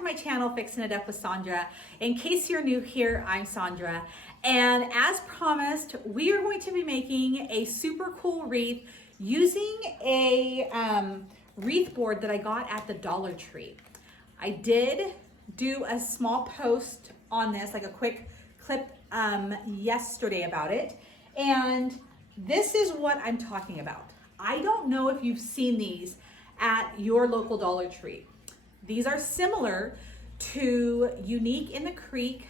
to my channel, Fixin' It Up with Sandra. In case you're new here, I'm Sandra. And as promised, we are going to be making a super cool wreath using a wreath board that I got at the Dollar Tree. I did do a small post on this, like a quick clip yesterday about it. And this is what I'm talking about. I don't know if you've seen these at your local Dollar Tree. These are similar to Unique in the Creek,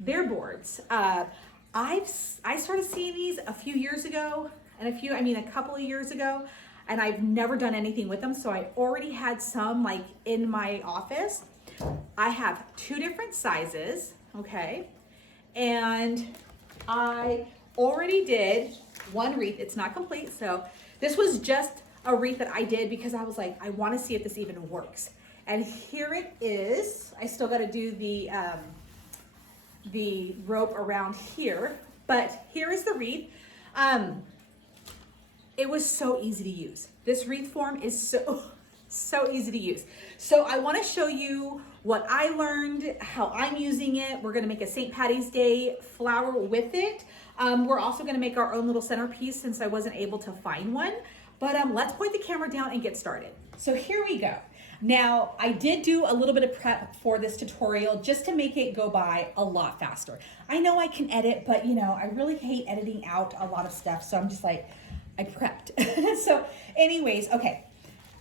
their boards. I started seeing these a few years ago, and a couple of years ago, and I've never done anything with them. So I already had some like in my office. I have two different sizes, okay? And I already did one wreath. It's not complete, so this was just a wreath that I did because I was like, I want to see if this even works. And here it is. I still got to do the rope around here, but here is the wreath. It was so easy to use. This wreath form is so easy to use. So I want to show you what I learned, how I'm using it. We're going to make a St. Patty's Day flower with it. We're also going to make our own little centerpiece since I wasn't able to find one. But let's point the camera down and get started. So here we go. Now, I did do a little bit of prep for this tutorial just to make it go by a lot faster. I know I can edit, but you know, I really hate editing out a lot of stuff. So I'm just like, I prepped. So anyways, okay.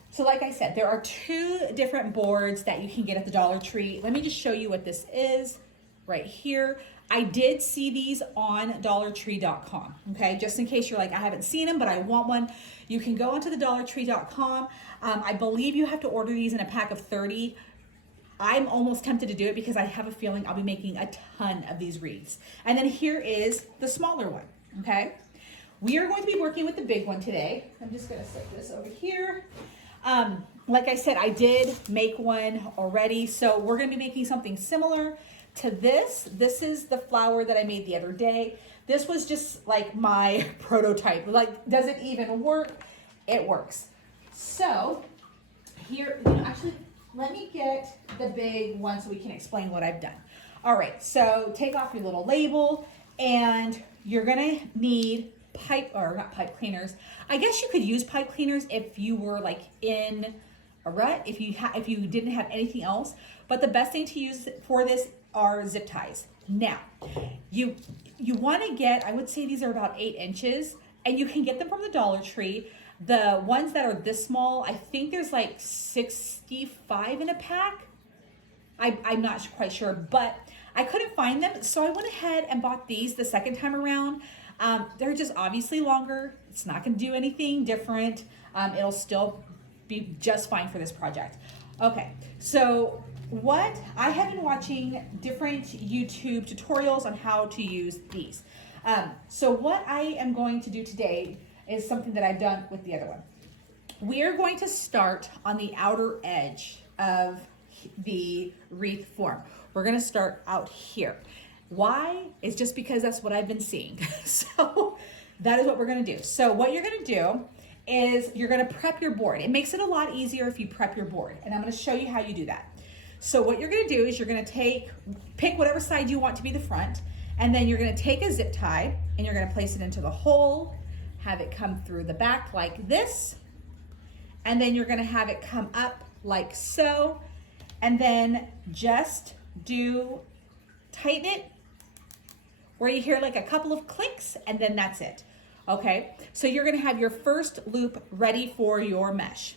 So like I said, there are two different boards that you can get at the Dollar Tree. Let me just show you what this is right here. I did see these on dollartree.com, okay? Just in case you're like, I haven't seen them, but I want one. You can go onto the dollartree.com. I believe you have to order these in a pack of 30. I'm almost tempted to do it because I have a feeling I'll be making a ton of these wreaths. And then here is the smaller one, okay? We are going to be working with the big one today. I'm just gonna set this over here. Like I said, I did make one already, so we're gonna be making something similar to this. This is the flower that I made the other day. This was just like my prototype. Like, does it even work? It works. So here, actually, let me get the big one so we can explain what I've done. All right, so take off your little label, and you're gonna need not pipe cleaners. I guess you could use pipe cleaners if you were like in a rut, if you didn't have anything else. But the best thing to use for this are zip ties. Now, you want to get, I would say these are about 8 inches, and you can get them from the Dollar Tree. The ones that are this small, I think there's like 65 in a pack. I'm not quite sure, but I couldn't find them, so I went ahead and bought these the second time around. They're just obviously longer. It's not going to do anything different. It'll still be just fine for this project. Okay, so what I have been watching different YouTube tutorials on how to use these. So what I am going to do today is something that I've done with the other one. We are going to start on the outer edge of the wreath form. We're going to start out here. Why? It's just because that's what I've been seeing. So that is what we're going to do. So what you're going to do is you're going to prep your board. It makes it a lot easier if you prep your board, and I'm going to show you how you do that. So what you're going to do is you're going to pick whatever side you want to be the front, and then you're going to take a zip tie and you're going to place it into the hole, have it come through the back like this, and then you're going to have it come up like so, and then just tighten it where you hear like a couple of clicks, and then that's it. Okay, so you're going to have your first loop ready for your mesh.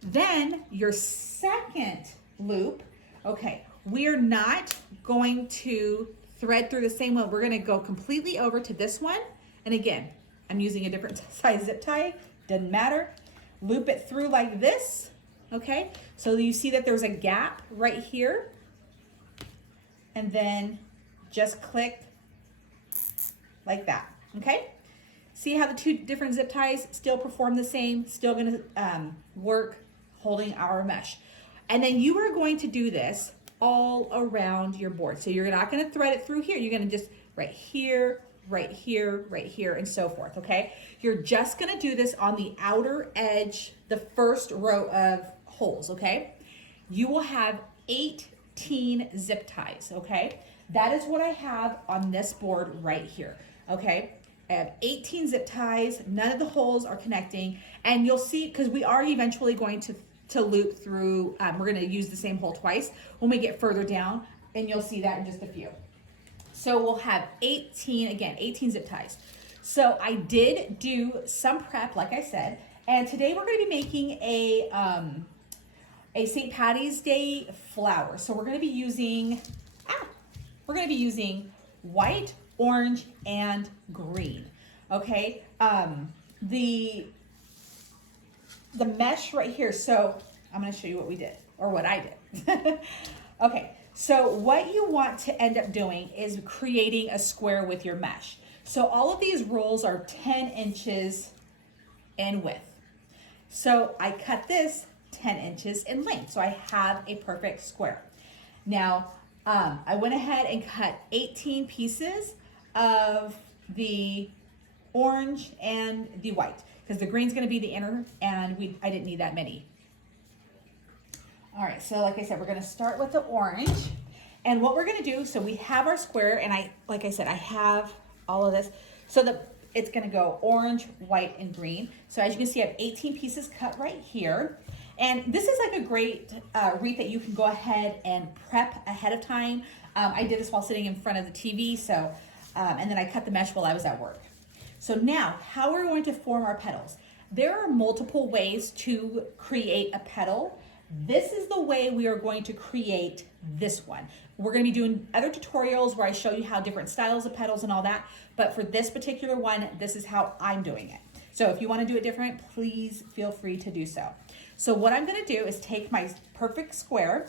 Then your second loop, okay, we're not going to thread through the same one. We're going to go completely over to this one. And again, I'm using a different size zip tie, doesn't matter. Loop it through like this, okay? So you see that there's a gap right here. And then just click like that, okay? See how the two different zip ties still perform the same, still gonna work holding our mesh. And then you are going to do this all around your board. So you're not gonna thread it through here. You're gonna just right here, right here, right here, and so forth, okay? You're just gonna do this on the outer edge, the first row of holes, okay? You will have 18 zip ties, okay? That is what I have on this board right here, okay? I have 18 zip ties, none of the holes are connecting, and you'll see, because we are eventually going to loop through, we're gonna use the same hole twice when we get further down, and you'll see that in just a few. So we'll have 18 zip ties. So I did do some prep, like I said, and today we're gonna be making a St. Patty's Day flower. So we're gonna be using, white, orange, and green, okay? The mesh right here, so I'm gonna show you what we did, or what I did. Okay, so what you want to end up doing is creating a square with your mesh. So all of these rolls are 10 inches in width. So I cut this 10 inches in length, so I have a perfect square. Now, I went ahead and cut 18 pieces of the orange and the white, because the green's gonna be the inner, and I didn't need that many. All right, so like I said, we're gonna start with the orange. And what we're gonna do, so we have our square, and like I said, I have all of this. So it's gonna go orange, white, and green. So as you can see, I have 18 pieces cut right here. And this is like a great wreath that you can go ahead and prep ahead of time. I did this while sitting in front of the TV, so, and then I cut the mesh while I was at work. So now, how we're going to form our petals. There are multiple ways to create a petal. This is the way we are going to create this one. We're gonna be doing other tutorials where I show you how different styles of petals and all that, but for this particular one, this is how I'm doing it. So if you wanna do it different, please feel free to do so. So what I'm gonna do is take my perfect square,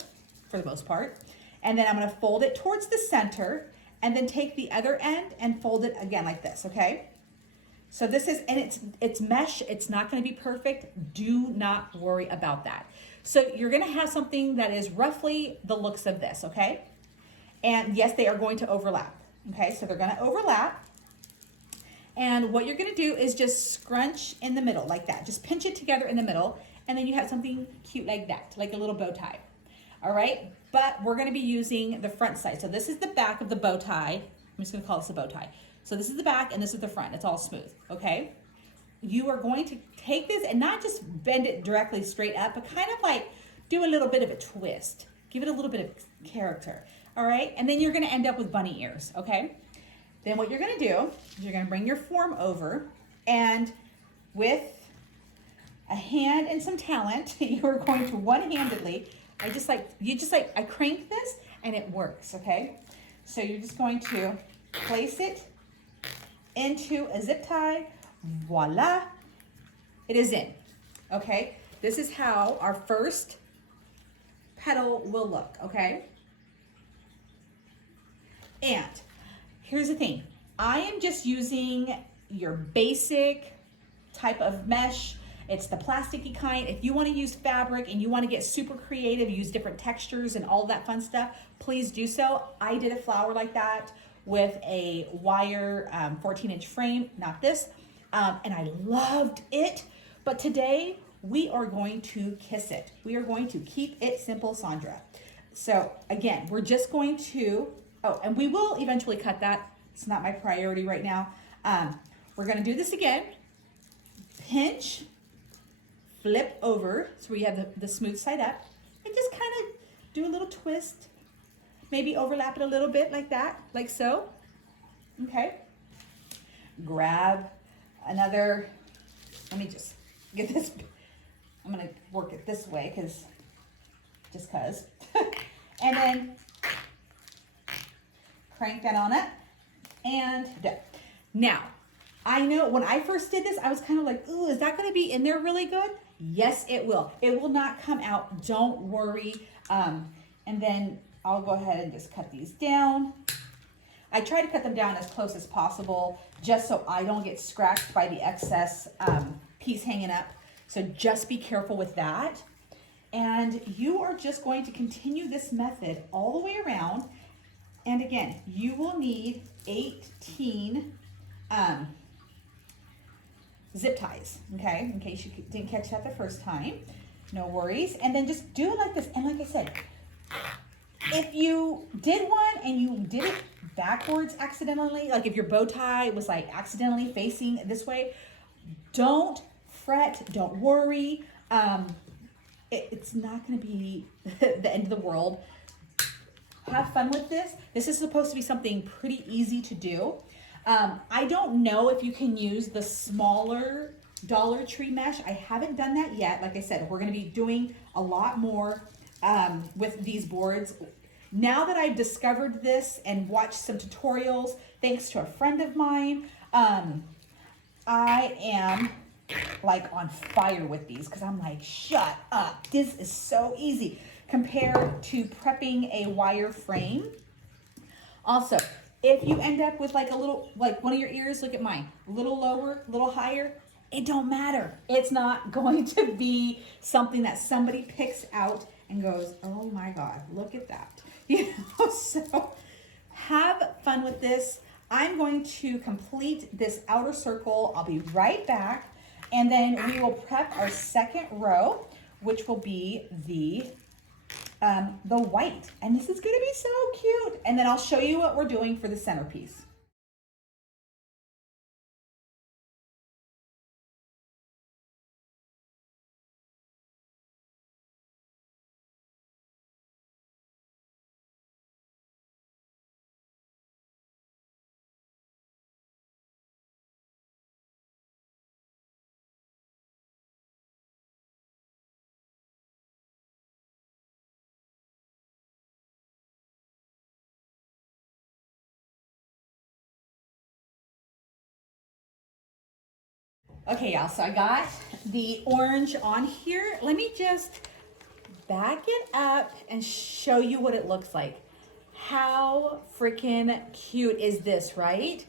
for the most part, and then I'm gonna fold it towards the center, and then take the other end and fold it again like this, okay? So this is, and it's mesh, it's not gonna be perfect. Do not worry about that. So you're gonna have something that is roughly the looks of this, okay? And yes, they are going to overlap, okay? So they're gonna overlap. And what you're gonna do is just scrunch in the middle like that. Just pinch it together in the middle, and then you have something cute like that, like a little bow tie, all right? But we're gonna be using the front side. So this is the back of the bow tie. I'm just gonna call this a bow tie. So this is the back and this is the front. It's all smooth, okay? You are going to take this and not just bend it directly straight up, but kind of like do a little bit of a twist. Give it a little bit of character, all right? And then you're gonna end up with bunny ears, okay? Then what you're gonna do is you're gonna bring your form over, and with a hand and some talent, you are going to one-handedly, I crank this and it works, okay? So you're just going to place it into a zip tie. Voila, it is in, okay? This is how our first petal will look, okay? And here's the thing. I am just using your basic type of mesh. It's the plasticky kind. If you want to use fabric and you want to get super creative, use different textures and all that fun stuff, please do so. I did a flower like that with a wire 14-inch frame, not this. And I loved it, but today we are going to kiss it. We are going to keep it simple, Sandra. So again, we're just going to, oh, and we will eventually cut that. It's not my priority right now. We're gonna do this again. Pinch, flip over, so we have the smooth side up, and just kind of do a little twist. Maybe overlap it a little bit like that, like so, okay? Grab another, let me just get this, I'm gonna work it this way just cause. And then crank that on up and done. Now, I know when I first did this, I was kind of like, ooh, is that gonna be in there really good? Yes, it will. It will not come out, don't worry. And then I'll go ahead and just cut these down. I try to cut them down as close as possible just so I don't get scratched by the excess piece hanging up. So just be careful with that. And you are just going to continue this method all the way around. And again, you will need 18 zip ties, okay? In case you didn't catch that the first time, no worries. And then just do it like this. And like I said, if you did one and you did it backwards accidentally, like if your bow tie was like accidentally facing this way, don't fret, don't worry. It's not going to be the end of the world. Have fun with this. This is supposed to be something pretty easy to do. I don't know if you can use the smaller Dollar Tree mesh. I haven't done that yet. Like I said, we're going to be doing a lot more with these boards. Now that I've discovered this and watched some tutorials, thanks to a friend of mine, I am like on fire with these because I'm like, shut up. This is so easy compared to prepping a wire frame. Also, if you end up with like a little, like one of your ears, look at mine, a little lower, a little higher, it don't matter. It's not going to be something that somebody picks out and goes, oh my God, look at that. You know, so have fun with this. I'm going to complete this outer circle. I'll be right back. And then we will prep our second row, which will be the white. And this is gonna be so cute. And then I'll show you what we're doing for the centerpiece. Okay, y'all, so I got the orange on here. Let me just back it up and show you what it looks like. How freaking cute is this, right?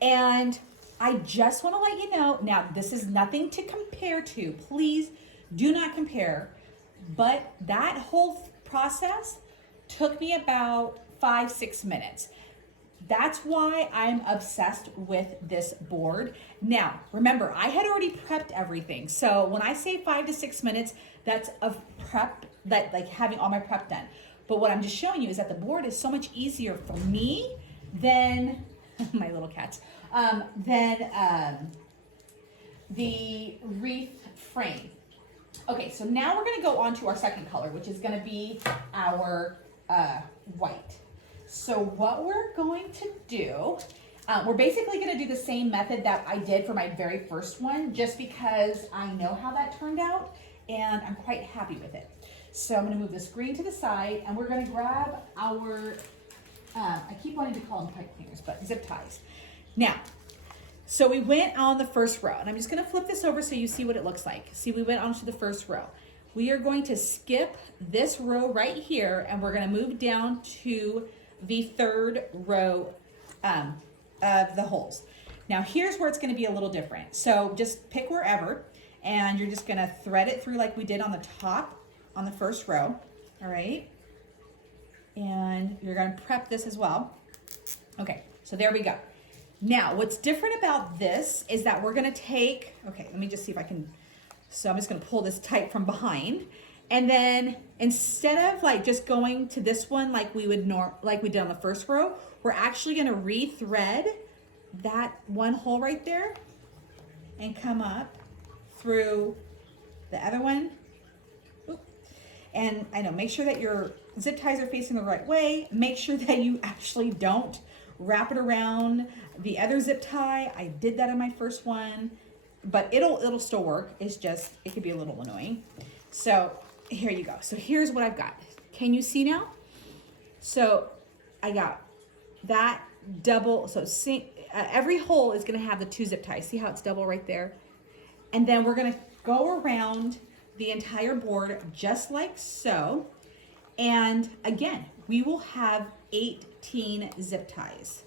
And I just want to let you know, now this is nothing to compare to. Please do not compare. But that whole process took me about 5-6 minutes. That's why I'm obsessed with this board. Now, remember, I had already prepped everything. So when I say 5 to 6 minutes, that's of prep, that like having all my prep done. But what I'm just showing you is that the board is so much easier for me than my little cats, than the Wreath frame. Okay, so now we're gonna go on to our second color, which is gonna be our white. So what we're going to do, we're basically gonna do the same method that I did for my very first one, just because I know how that turned out and I'm quite happy with it. So I'm gonna move this green to the side and we're gonna grab our, I keep wanting to call them pipe cleaners, but zip ties. Now, so we went on the first row and I'm just gonna flip this over so you see what it looks like. See, we went on to the first row. We are going to skip this row right here and we're gonna move down to the third row of the holes. Now here's where it's gonna be a little different. So just pick wherever and you're just gonna thread it through like we did on the top on the first row, all right? And you're gonna prep this as well. Okay, so there we go. Now, what's different about this is that we're gonna take, okay, let me just see if I can, so I'm just gonna pull this tight from behind. And then instead of like just going to this one like we would like we did on the first row, we're actually gonna re-thread that one hole right there and come up through the other one. Oop. And I know, make sure that your zip ties are facing the right way. Make sure that you actually don't wrap it around the other zip tie. I did that on my first one, but it'll still work. It's just, it could be a little annoying. So here you go. So here's what I've got. Can you see now? So I got that double, so every hole is gonna have the 2 zip ties. See how it's double right there? And then we're gonna go around the entire board just like so. And again, we will have 18 zip ties.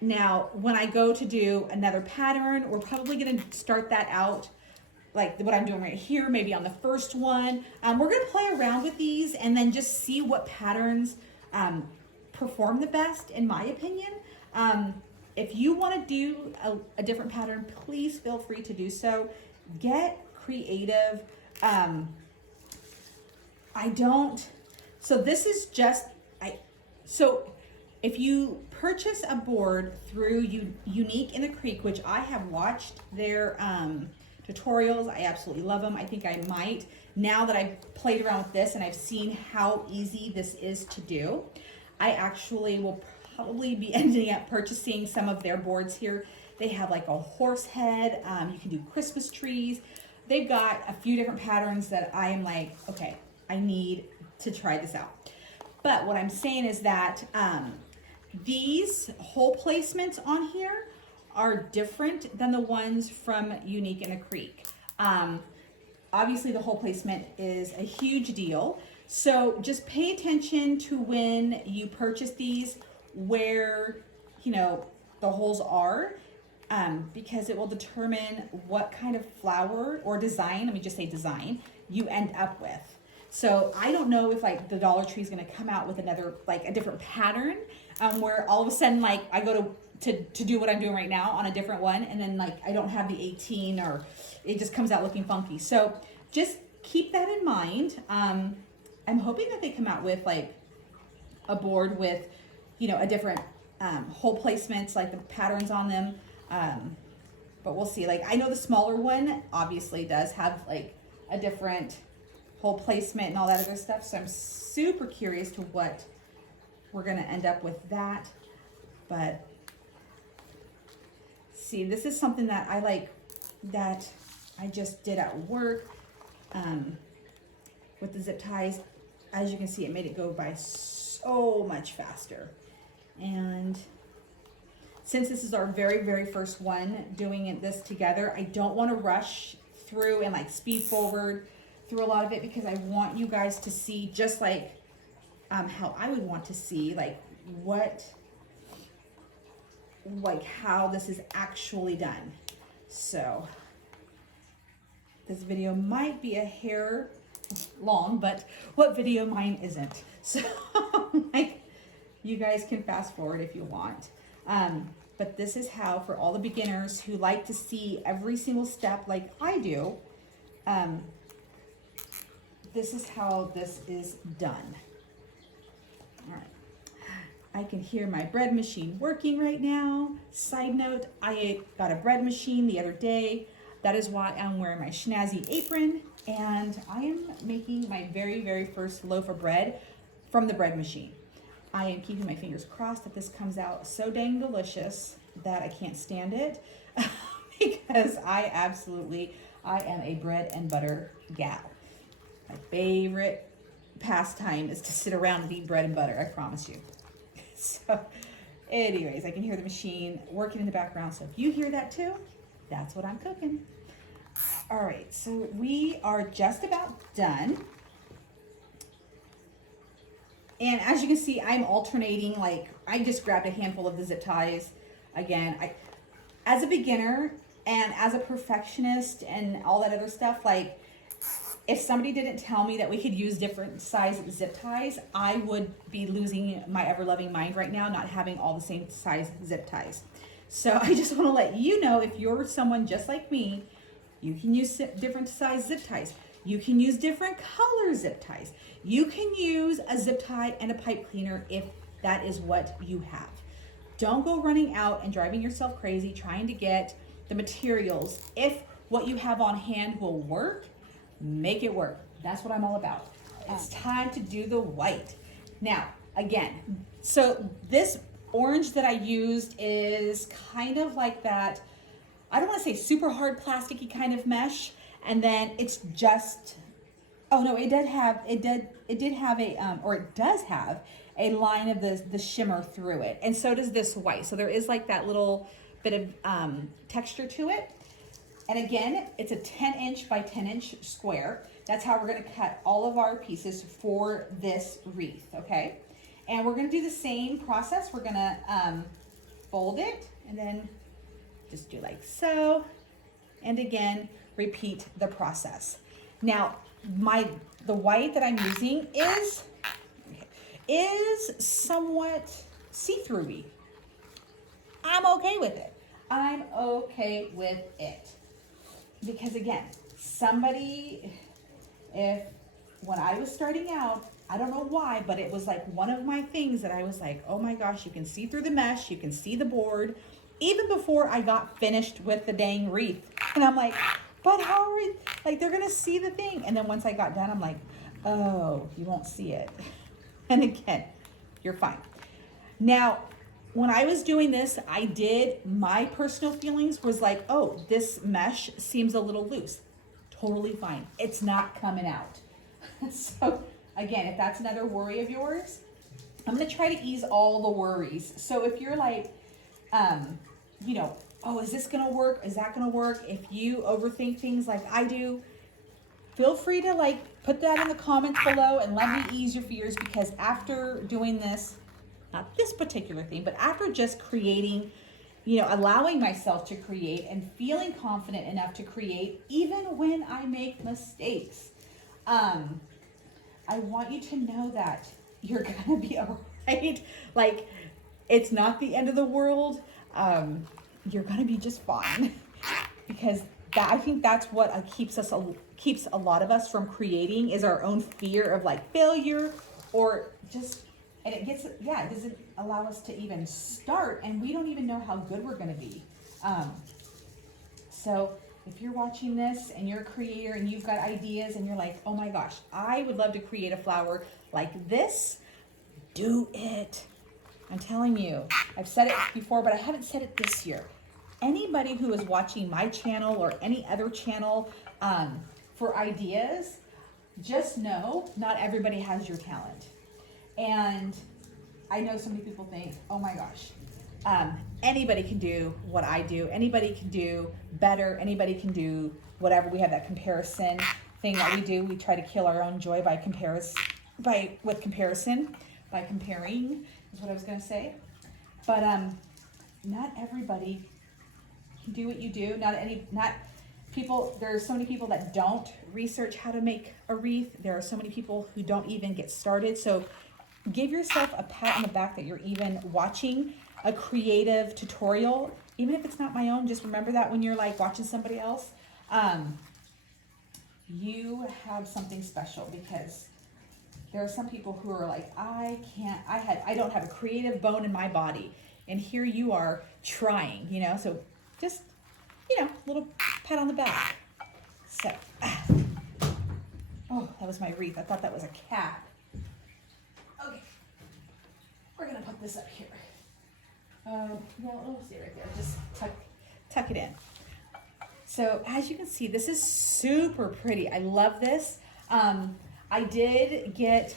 Now, when I go to do another pattern, we're probably gonna start that out like what I'm doing right here, maybe on the first one. We're gonna play around with these and then just see what patterns perform the best, in my opinion. If you wanna do a different pattern, please feel free to do so. Get creative. So this is just, so if you purchase a board through Unique in the Creek, which I have watched their tutorials, I absolutely love them. I think I might, now that I've played around with this and I've seen how easy this is to do, I actually will probably be ending up purchasing some of their boards here. They have like a horse head, you can do Christmas trees. They've got a few different patterns that I am like, okay, I need to try this out. But what I'm saying is that these hole placements on here are different than the ones from Unique in the Creek. Obviously the hole placement is a huge deal. So just pay attention to when you purchase these, where, you know, the holes are, because it will determine what kind of flower or design, let me just say design, you end up with. So I don't know if like the Dollar Tree is going to come out with another, like a different pattern, where all of a sudden, like I go to do what I'm doing right now on a different one, and then like I don't have the 18, or it just comes out looking funky. So just keep that in mind. I'm hoping that they come out with like a board with, you know, a different hole placements, like the patterns on them. But we'll see. Like I know the smaller one obviously does have like a different hole placement and all that other stuff. So I'm super curious to what we're going to end up with that. But see, this is something that I like, that I just did at work with the zip ties. As you can see, it made it go by so much faster. And since this is our very, very first one doing this together, I don't want to rush through and like speed forward through a lot of it, because I want you guys to see just like how I would want to see like how this is actually done. So this video might be a hair long, but what video mine isn't. So like you guys can fast forward if you want. But this is how, for all the beginners who like to see every single step like I do, this is how this is done. All right. I can hear my bread machine working right now. Side note, I got a bread machine the other day. That is why I'm wearing my snazzy apron, and I am making my very, very first loaf of bread from the bread machine. I am keeping my fingers crossed that this comes out so dang delicious that I can't stand it, because I am a bread and butter gal. My favorite pastime is to sit around and eat bread and butter, I promise you. So anyways, I can hear the machine working in the background. So if you hear that too, that's what I'm cooking. All right, so we are just about done. And as you can see, I'm alternating, like I just grabbed a handful of the zip ties. Again, as a beginner and as a perfectionist and all that other stuff, like if somebody didn't tell me that we could use different size zip ties, I would be losing my ever-loving mind right now, not having all the same size zip ties. So I just want to let you know, if you're someone just like me, you can use different size zip ties. You can use different color zip ties. You can use a zip tie and a pipe cleaner if that is what you have. Don't go running out and driving yourself crazy trying to get the materials. If what you have on hand will work, make it work. That's what I'm all about. It's time to do the white. Now, again, so this orange that I used is kind of like that, I don't want to say super hard plasticky kind of mesh, and then it's just, oh no, it does have a line of the shimmer through it, and so does this white. So there is like that little bit of texture to it. And again, it's a 10-inch by 10-inch square. That's how we're going to cut all of our pieces for this wreath, okay? And we're going to do the same process. We're going to fold it and then just do like so. And again, repeat the process. Now, the white that I'm using is somewhat see-through-y. I'm okay with it. I'm okay with it. Because again, when I was starting out, I don't know why, but it was like one of my things that I was like, oh my gosh, you can see through the mesh, you can see the board, even before I got finished with the dang wreath. And I'm like, but how are we, like, they're gonna see the thing. And then once I got done, I'm like, oh, you won't see it. And again, you're fine. Now, when I was doing this, my personal feelings was like, oh, this mesh seems a little loose. Totally fine. It's not coming out. So again, if that's another worry of yours, I'm going to try to ease all the worries. So if you're like, you know, oh, is this going to work? Is that going to work? If you overthink things like I do, feel free to like put that in the comments below and let me ease your fears, because after doing this, not this particular thing, but after just creating, you know, allowing myself to create and feeling confident enough to create, even when I make mistakes, I want you to know that you're gonna be all right. Like, it's not the end of the world. You're gonna be just fine, because I think that's what keeps a lot of us from creating, is our own fear of like failure, or just, and it doesn't allow us to even start, and we don't even know how good we're gonna be. So if you're watching this and you're a creator and you've got ideas and you're like, oh my gosh, I would love to create a flower like this, do it. I'm telling you, I've said it before, but I haven't said it this year. Anybody who is watching my channel or any other channel for ideas, just know not everybody has your talent. And I know so many people think, oh my gosh, anybody can do what I do. Anybody can do better. Anybody can do whatever. We have that comparison thing that we do. We try to kill our own joy by comparing is what I was going to say. But not everybody can do what you do. There are so many people that don't research how to make a wreath. There are so many people who don't even get started. So give yourself a pat on the back that you're even watching a creative tutorial, even if it's not my own. Just remember that when you're like watching somebody else, you have something special, because there are some people who are like, I don't have a creative bone in my body, and here you are trying, you know. So just, you know, a little pat on the back. So, oh, that was my wreath. I thought that was a cat. Okay, we're gonna put this up here. Well, it'll stay right there. Just tuck it in. So as you can see, this is super pretty. I love this. I did get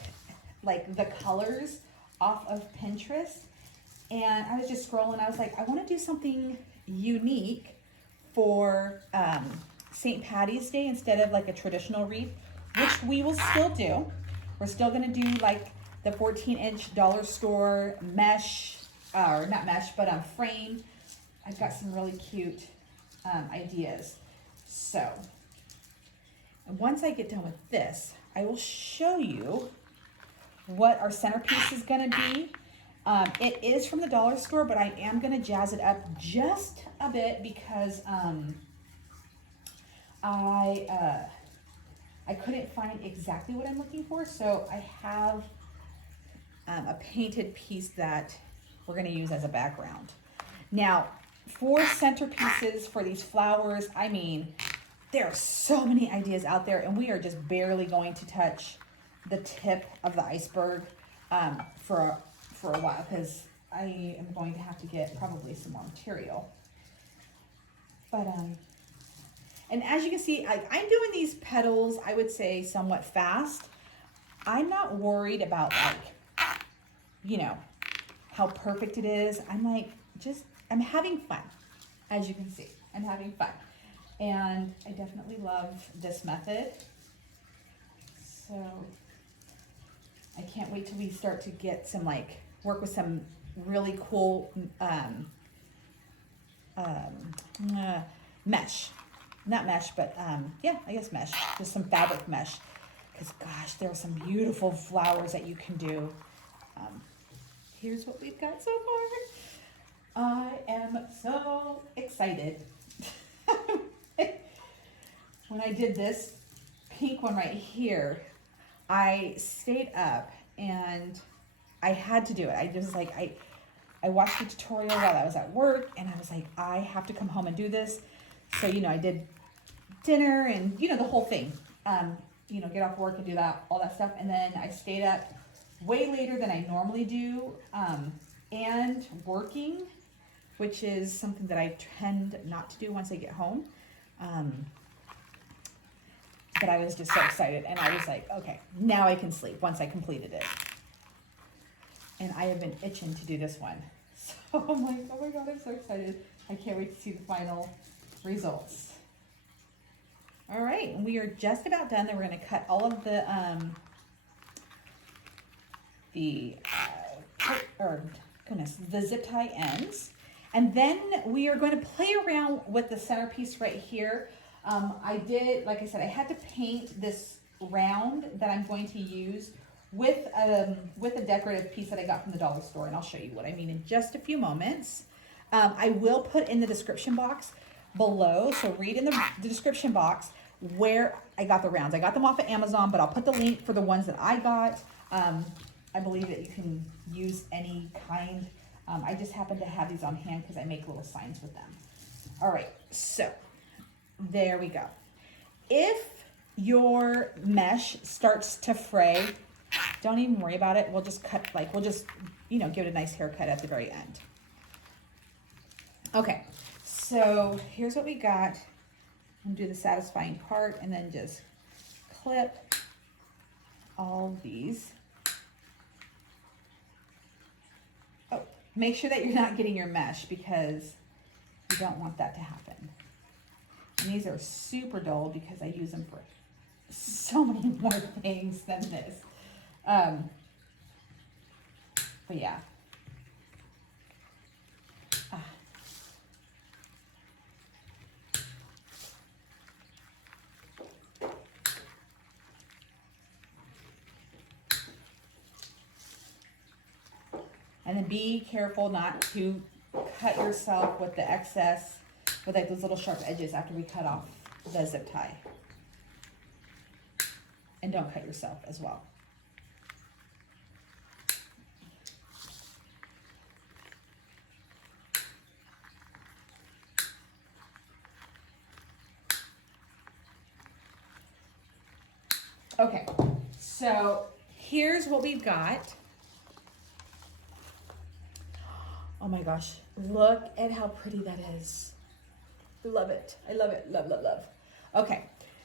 like the colors off of Pinterest, and I was just scrolling. I was like, I want to do something unique for St. Patty's Day instead of like a traditional wreath, which we will still do. We're still going to do like the 14-inch dollar store mesh, or not mesh, but frame. I've got some really cute ideas. So once I get done with this, I will show you what our centerpiece is going to be. It is from the dollar store, but I am going to jazz it up just a bit, because I couldn't find exactly what I'm looking for. So I have a painted piece that we're going to use as a background. Now, for centerpieces for these flowers, I mean, there are so many ideas out there, and we are just barely going to touch the tip of the iceberg for a while, because I am going to have to get probably some more material. But and as you can see, I'm doing these petals, I would say, somewhat fast. I'm not worried about, like, you know, how perfect it is. I'm like, I'm having fun. As you can see, I'm having fun. And I definitely love this method. So I can't wait till we start to get some, like, work with some really cool mesh. Not mesh, but yeah, I guess mesh. Just some fabric mesh. Because gosh, there are some beautiful flowers that you can do. Here's what we've got so far. I am so excited. When I did this pink one right here, I stayed up and I had to do it. I just like, I watched the tutorial while I was at work and I was like, I have to come home and do this. So, you know, I did dinner and, you know, the whole thing, you know, get off work and do that, all that stuff. And then I stayed up way later than I normally do, and working, which is something that I tend not to do once I get home. But I was just so excited and I was like, okay, now I can sleep once I completed it. And I have been itching to do this one. So I'm like, oh my God, I'm so excited. I can't wait to see the final results. All right, and we are just about done. Then we're gonna cut all of the zip tie ends. And then we are going to play around with the centerpiece right here. I did, like I said, I had to paint this round that I'm going to use with a decorative piece that I got from the dollar store, and I'll show you what I mean in just a few moments. I will put in the description box below, so read in the description box where I got the rounds. I got them off of Amazon, but I'll put the link for the ones that I got. I believe that you can use any kind. I just happen to have these on hand because I make little signs with them. All right, so there we go. If your mesh starts to fray, don't even worry about it. We'll just cut, like, we'll just, you know, give it a nice haircut at the very end. Okay, so here's what we got. I'm gonna do the satisfying part and then just clip all these. Oh, make sure that you're not getting your mesh because you don't want that to happen. And these are super dull because I use them for so many more things than this. But yeah. And then be careful not to cut yourself with the excess, with like those little sharp edges after we cut off the zip tie. And don't cut yourself as well. Okay, so here's what we've got. Oh my gosh, look at how pretty that is. Love it. I love it. Love, love, love. Okay,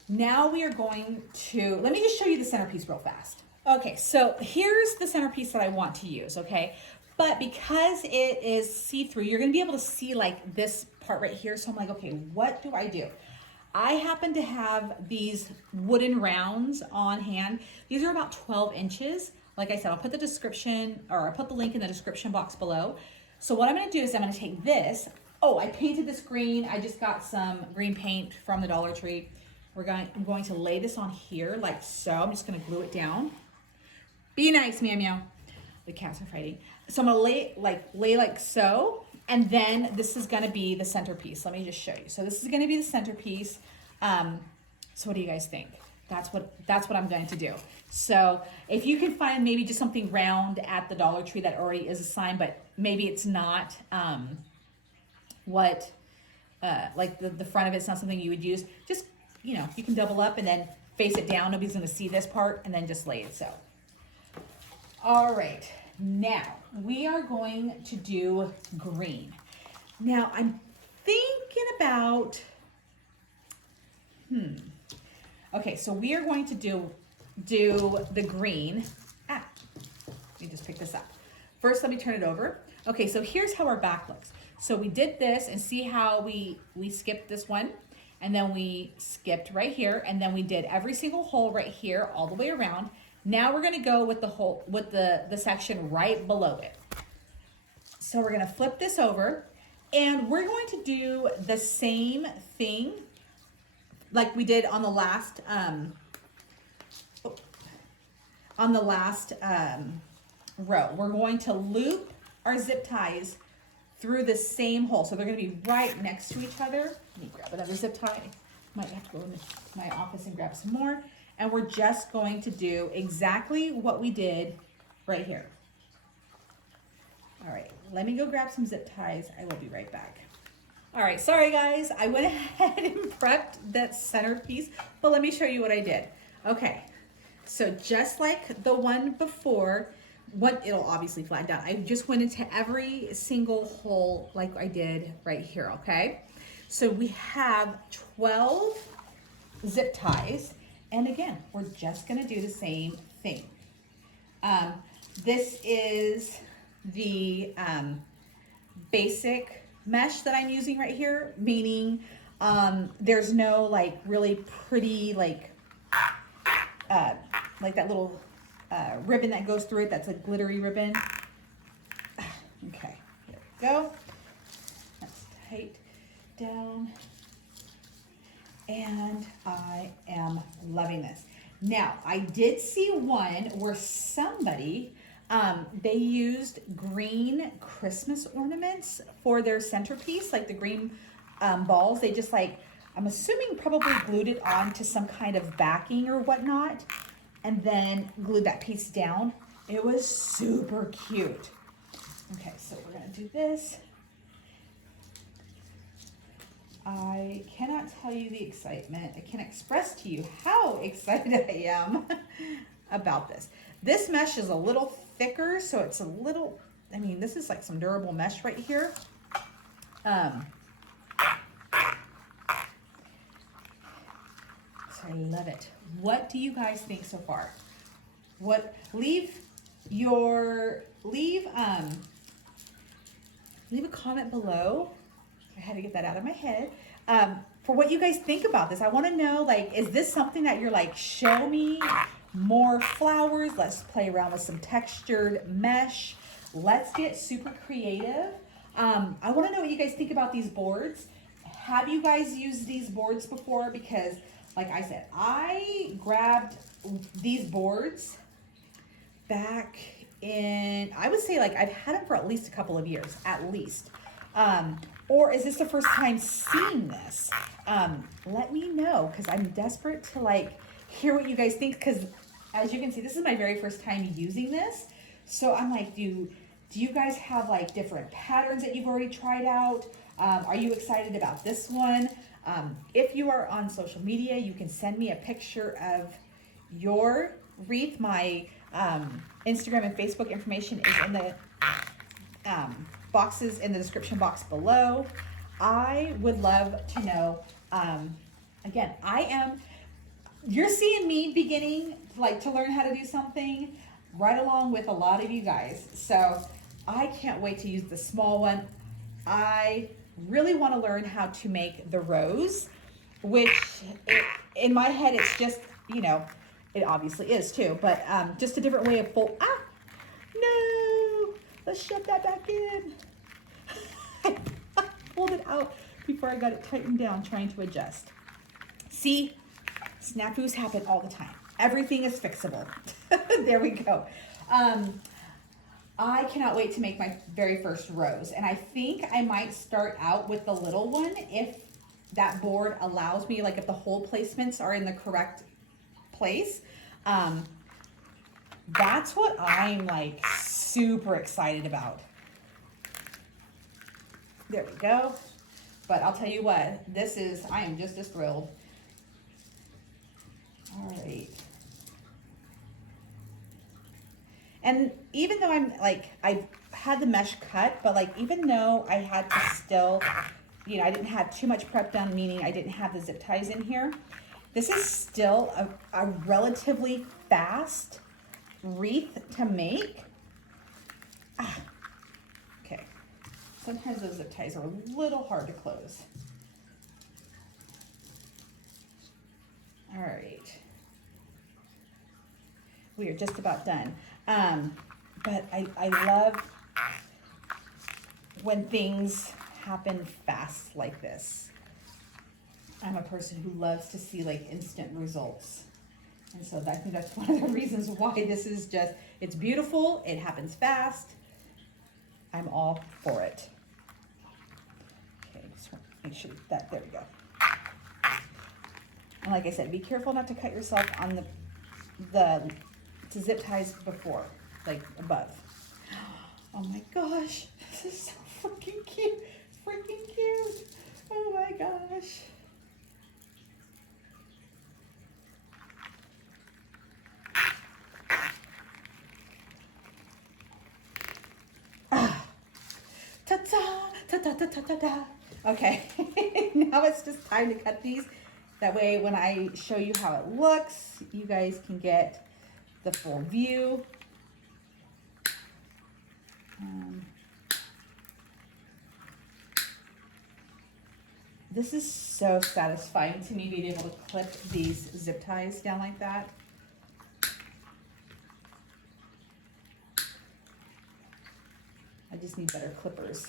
now we are going to, let me just show you the centerpiece real fast. Okay, so here's the centerpiece that I want to use, okay? But because it is see-through, you're gonna be able to see like this part right here. So I'm like, okay, what do I do? I happen to have these wooden rounds on hand. These are about 12 inches. Like I said, I'll put the description, or I'll put the link in the description box below. So what I'm gonna do is I'm gonna take this. Oh, I painted this green. I just got some green paint from the Dollar Tree. I'm going to lay this on here like so. I'm just gonna glue it down. Be nice, meow meow. The cats are fighting. So I'm gonna lay like so. And then this is gonna be the centerpiece. Let me just show you. So this is gonna be the centerpiece. So what do you guys think? That's what I'm going to do. So if you can find maybe just something round at the Dollar Tree that already is a sign, but maybe it's not like the front of it's not something you would use, just, you know, you can double up and then face it down. Nobody's gonna see this part, and then just lay it so. All right, now we are going to do green. Now I'm thinking about, okay, so we are going to do the green. Let me just pick this up. First, let me turn it over. Okay, so here's how our back looks. So we did this, and see how we skipped this one, and then we skipped right here, and then we did every single hole right here all the way around. Now we're gonna go with the hole, with the section right below it. So we're gonna flip this over, and we're going to do the same thing like we did on the last row. We're going to loop our zip ties through the same hole. So they're gonna be right next to each other. Let me grab another zip tie. Might have to go in my office and grab some more. And we're just going to do exactly what we did right here. All right, let me go grab some zip ties. I will be right back. All right, sorry guys, I went ahead and prepped that centerpiece, but let me show you what I did. Okay, so just like the one before, it'll obviously flag down. I just went into every single hole like I did right here, okay? So we have 12 zip ties, and again, we're just gonna do the same thing. This is the basic mesh that I'm using right here, meaning there's no like really pretty like that little ribbon that goes through it. That's a glittery ribbon. Okay, here we go. That's tight down. And I am loving this. Now, I did see one where somebody, they used green Christmas ornaments for their centerpiece, like the green balls. They just like, I'm assuming probably glued it on to some kind of backing or whatnot, and then glued that piece down. It was super cute. Okay, so we're gonna do this. I cannot tell you the excitement. I can't express to you how excited I am about this. This mesh is a little thicker, so it's a little, I mean, this is like some durable mesh right here. So I love it. What do you guys think so far? Leave a comment below. I had to get that out of my head. For what you guys think about this. I want to know, like, is this something that you're like, show me more flowers? Let's play around with some textured mesh. Let's get super creative. I want to know what you guys think about these boards. Have you guys used these boards before? Because, like I said, I grabbed these boards back in, I would say like I've had them for at least a couple of years, at least. Or is this the first time seeing this? Let me know, because I'm desperate to like hear what you guys think, because as you can see, this is my very first time using this. So I'm like, do you guys have like different patterns that you've already tried out? Are you excited about this one? If you are on social media, you can send me a picture of your wreath. My Instagram and Facebook information is in the boxes in the description box below. I would love to know. Again, you're seeing me beginning like to learn how to do something right along with a lot of you guys. So I can't wait to use the small one. I really want to learn how to make the rose, which in my head, it's just, you know, it obviously is too, but just a different way of no, let's shove that back in. I pulled it out before I got it tightened down, trying to adjust. See, snafus happen all the time. Everything is fixable. There we go. I cannot wait to make my very first rose. And I think I might start out with the little one if that board allows me, like if the hole placements are in the correct place. That's what I'm like super excited about. There we go. But I'll tell you what, I am just as thrilled. All right. And even though I've had the mesh cut, but like, even though I had to still, you know, I didn't have too much prep done, meaning I didn't have the zip ties in here. This is still a relatively fast wreath to make. Okay. Sometimes those zip ties are a little hard to close. All right. We are just about done. But I love when things happen fast like this. I'm a person who loves to see like instant results. And so I think that's one of the reasons why this is just, it's beautiful, it happens fast. I'm all for it. Okay, just want to make sure that, there we go. And like I said, be careful not to cut yourself on the zip ties before, like above. Oh my gosh, this is so freaking cute. It's freaking cute. Oh my gosh. Ta-ta, ta-ta-ta-ta-ta. Okay, now it's just time to cut these. That way when I show you how it looks, you guys can get the full view. This is so satisfying to me, being able to clip these zip ties down like that. I just need better clippers.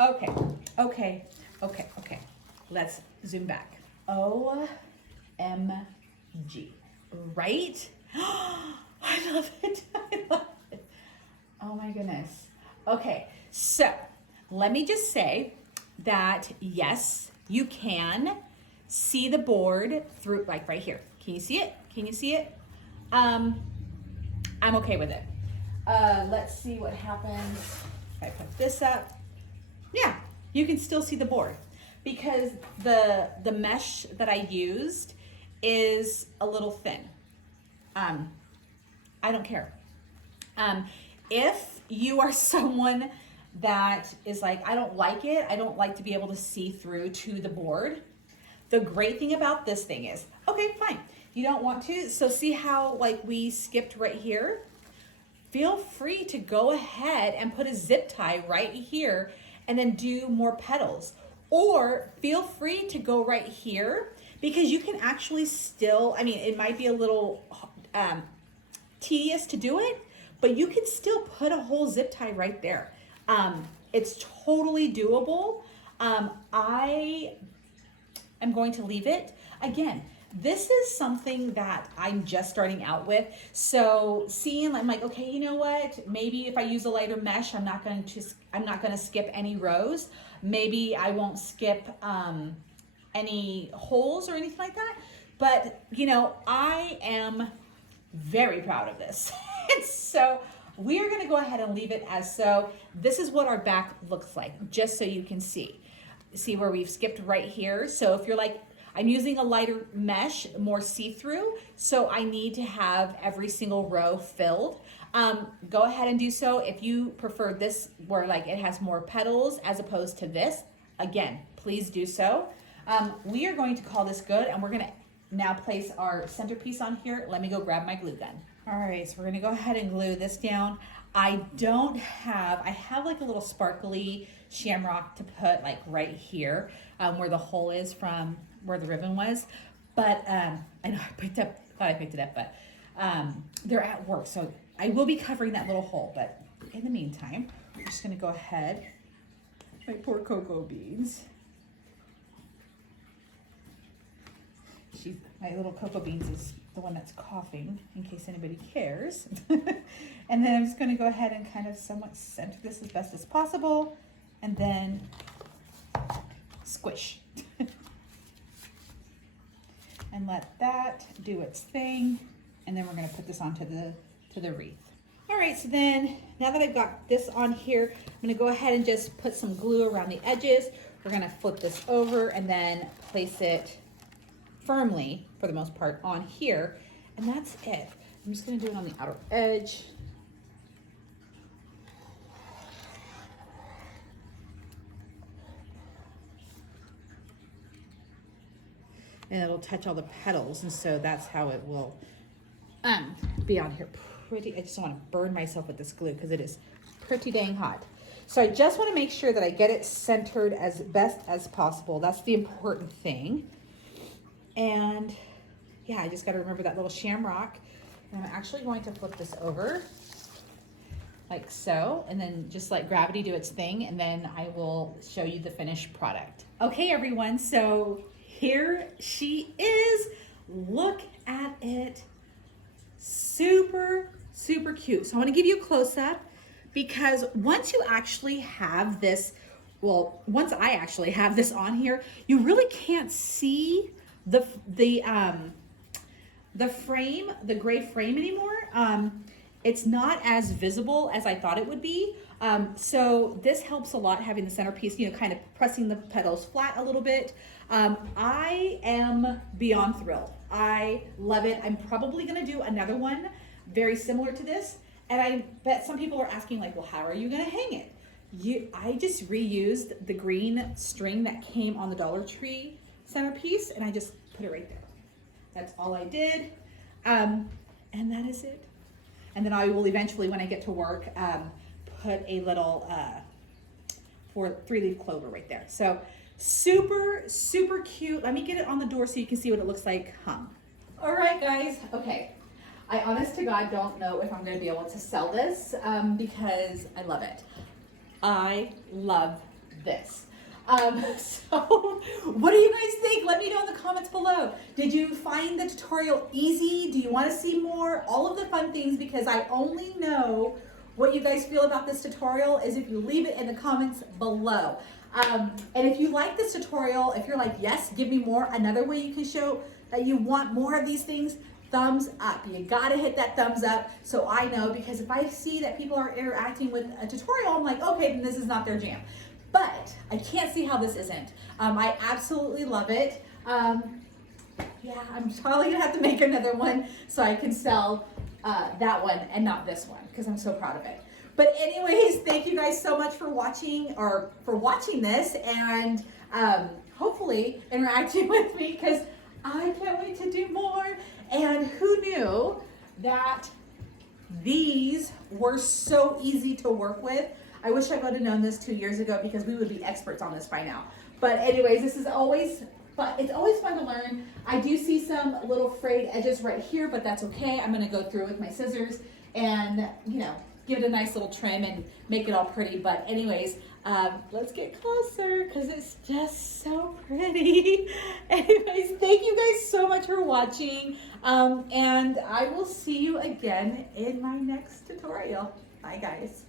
Okay. Let's zoom back. OMG, right? I love it. I love it. Oh my goodness. Okay, so let me just say that yes, you can see the board through, like right here. Can you see it? Can you see it? I'm okay with it. Let's see what happens if I put this up. Yeah, you can still see the board because the mesh that I used is a little thin. I don't care. If you are someone that is like, I don't like it, I don't like to be able to see through to the board, the great thing about this thing is, okay, fine, you don't want to, so see how like we skipped right here? Feel free to go ahead and put a zip tie right here and then do more petals. Or feel free to go right here because you can actually still, I mean, it might be a little tedious to do it, but you can still put a whole zip tie right there. It's totally doable. I am going to leave it. Again, this is something that I'm just starting out with. So seeing, I'm like, okay, you know what? Maybe if I use a lighter mesh, I'm not going to skip any rows. Maybe I won't skip any holes or anything like that. But you know, I am very proud of this. So we are going to go ahead and leave it as so. This is what our back looks like, just so you can see. See where we've skipped right here. So if you're like, I'm using a lighter mesh, more see-through, so I need to have every single row filled. Go ahead and do so. If you prefer this where like it has more petals as opposed to this, again, please do so. We are going to call this good, and we're gonna now place our centerpiece on here. Let me go grab my glue gun. All right, so we're gonna go ahead and glue this down. I have like a little sparkly shamrock to put like right here where the hole is from where the ribbon was, but I know thought I picked it up, but they're at work, so I will be covering that little hole. But in the meantime, I'm just gonna go ahead. My poor cocoa beans. My little cocoa beans is the one that's coughing, in case anybody cares. And then I'm just gonna go ahead and kind of somewhat center this as best as possible, and then squish. And let that do its thing, and then we're going to put this onto the wreath. All right, so then now that I've got this on here, I'm going to go ahead and just put some glue around the edges. We're going to flip this over and then place it firmly, for the most part, on here, and that's it. I'm just going to do it on the outer edge. And it'll touch all the petals, and so that's how it will be on here. Pretty, I just don't want to burn myself with this glue because it is pretty dang hot. So I just want to make sure that I get it centered as best as possible. That's the important thing. And yeah, I just got to remember that little shamrock. And I'm actually going to flip this over like so, and then just let gravity do its thing, and then I will show you the finished product. Okay, everyone, so here she is. Look at it. Super, Super cute. So I want to give you a close-up because once you actually have this, well, once I actually have this on here, you really can't see the frame, the gray frame anymore. It's not as visible as I thought it would be. So this helps a lot, having the centerpiece, you know, kind of pressing the petals flat a little bit. I am beyond thrilled. I love it. I'm probably gonna do another one very similar to this. And I bet some people are asking like, well, how are you gonna hang it? I just reused the green string that came on the Dollar Tree centerpiece and I just put it right there. That's all I did. And that is it. And then I will eventually, when I get to work, put a little 3-leaf clover right there. So super, super cute. Let me get it on the door so you can see what it looks like hung. All right, guys. Okay. I honest to God don't know if I'm going to be able to sell this because I love it. I love this. So what do you guys think? Let me know in the comments below. Did you find the tutorial easy? Do you want to see more? All of the fun things, because I only know what you guys feel about this tutorial is if you leave it in the comments below. And if you like this tutorial, if you're like, yes, give me more, another way you can show that you want more of these things, thumbs up. You gotta hit that thumbs up so I know, because if I see that people are interacting with a tutorial, I'm like, okay, then this is not their jam. But I can't see how this isn't. I absolutely love it. Yeah, I'm probably gonna have to make another one so I can sell that one and not this one, because I'm so proud of it. But anyways, thank you guys so much for watching, or for watching this, and hopefully interacting with me, because I can't wait to do more. And who knew that these were so easy to work with? I wish I would have known this 2 years ago, because we would be experts on this by now. But anyways, this is always fun. It's always fun to learn. I do see some little frayed edges right here, but that's okay. I'm gonna go through with my scissors and, you know, give it a nice little trim and make it all pretty. But anyways, let's get closer because it's just so pretty. Anyways, thank you guys so much for watching. And I will see you again in my next tutorial. Bye guys.